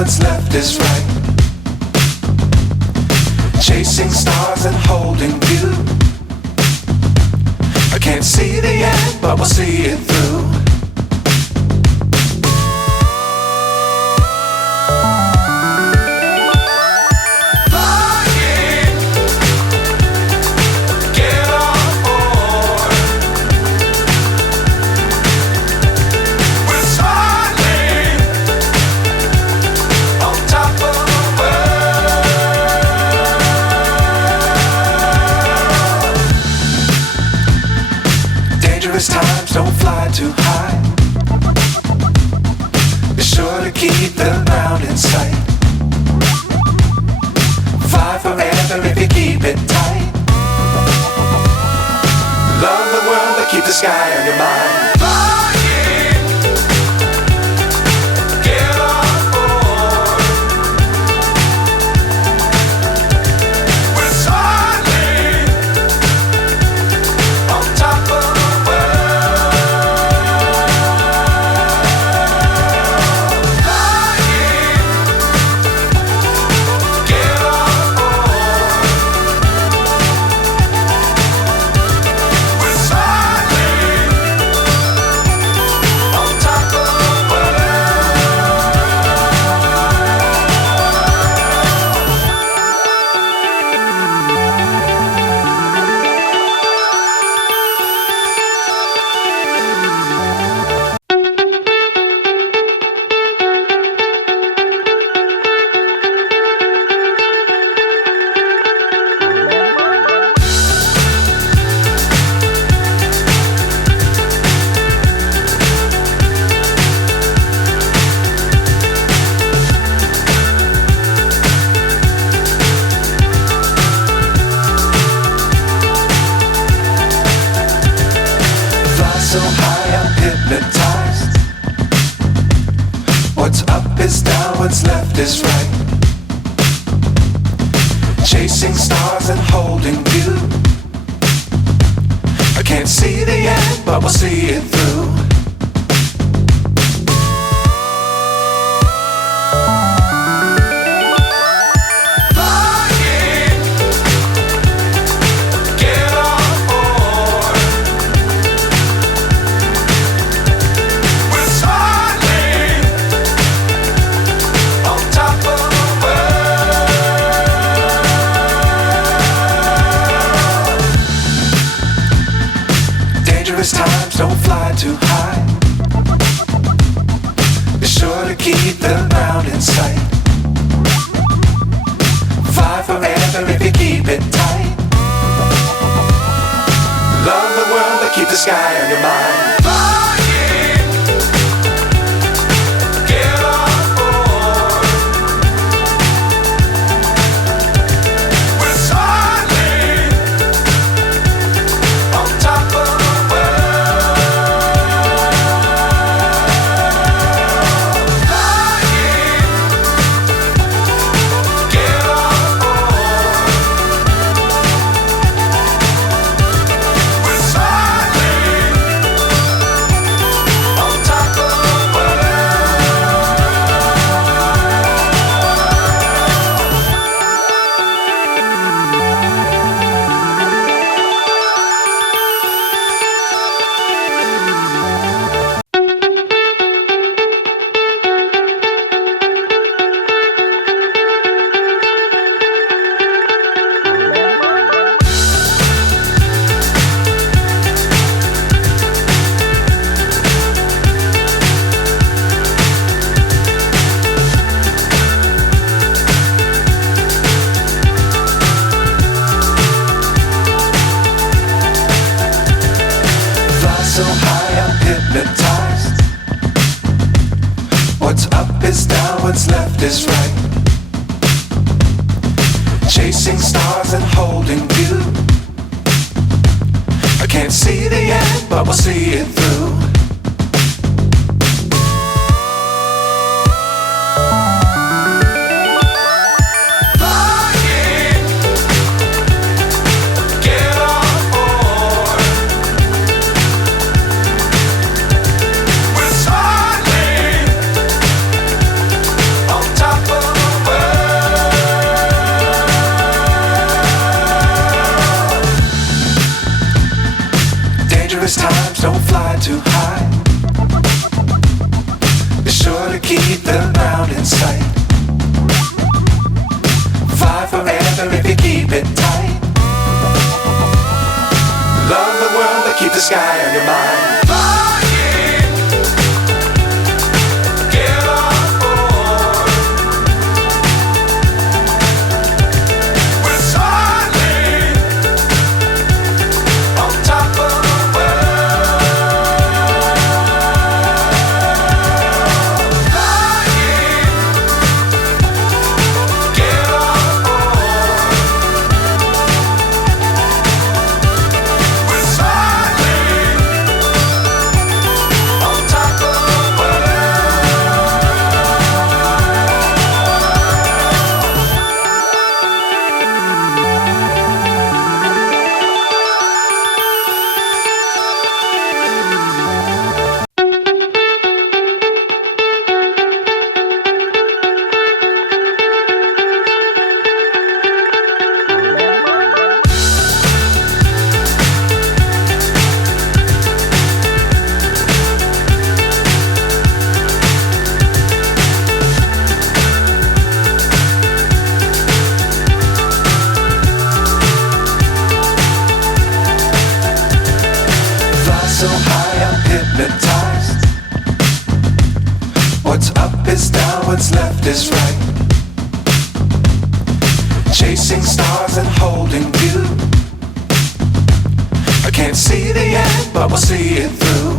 what's left is right. Chasing stars and holding you. I can't see the end, but we'll see it through. Times don't fly too high. Be sure to keep the ground in sight. Fly forever if you keep it tight. Love the world but keep the sky on your mind. So high I'm hypnotized. What's up is down, what's left is right. Chasing stars and holding you. I can't see the end, but we'll see it through. Times don't fly too high. Be sure to keep the ground in sight. Fly forever if you keep it tight. Love the world but keep the sky on your mind. So high I'm hypnotized. What's up is down, what's left is right. Chasing stars and holding you. I can't see the end, but we'll see it through. Top keep the ground in sight. Fly forever if you keep it tight. Love the world but keep the sky on your mind. So high I'm hypnotized. What's up is down, what's left is right. Chasing stars and holding you. I can't see the end, but we'll see it through.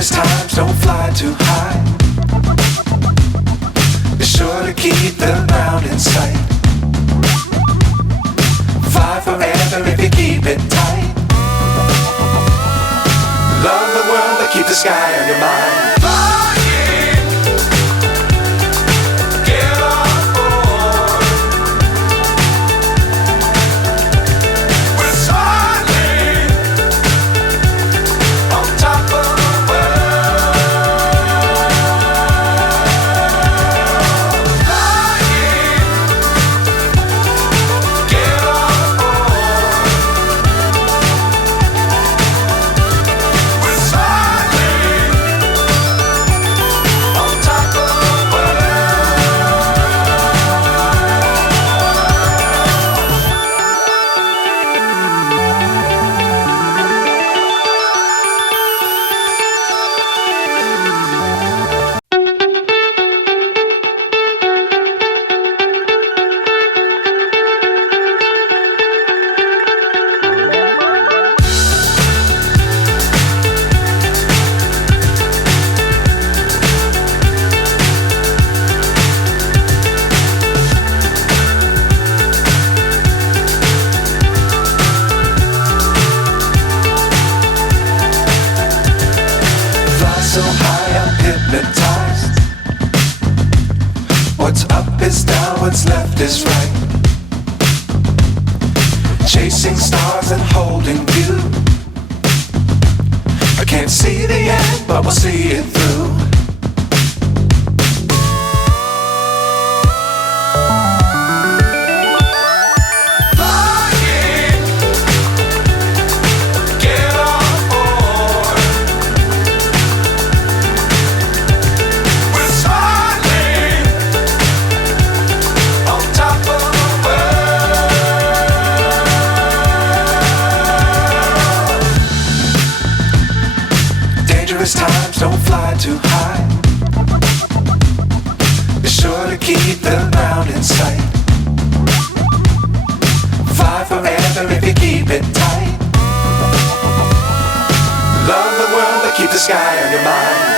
Times don't fly too high. Be sure to keep the ground in sight. Fly forever if you keep it tight. Love the world but keep the sky on your mind. So high I'm hypnotized. What's up is down, what's left is right. Chasing stars and holding you. I can't see the end, but we'll see it through. Times don't fly too high. Be sure to keep the ground in sight. Fly forever if you keep it tight. Love the world but keep the sky on your mind.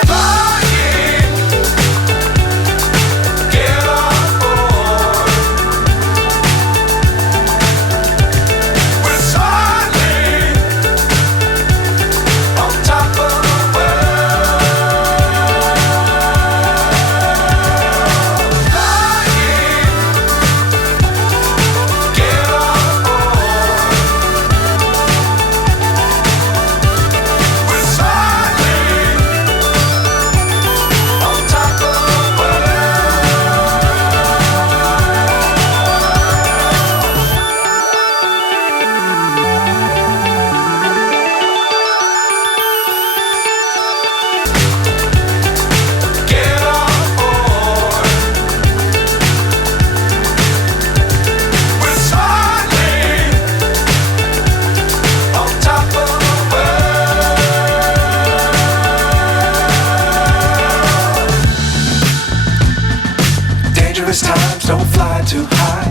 as times don't fly too high.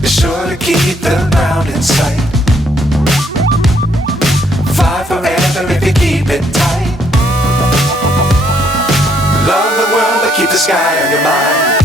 Be sure to keep the ground in sight. Fly forever if you keep it tight. Love the world, but keep the sky on your mind.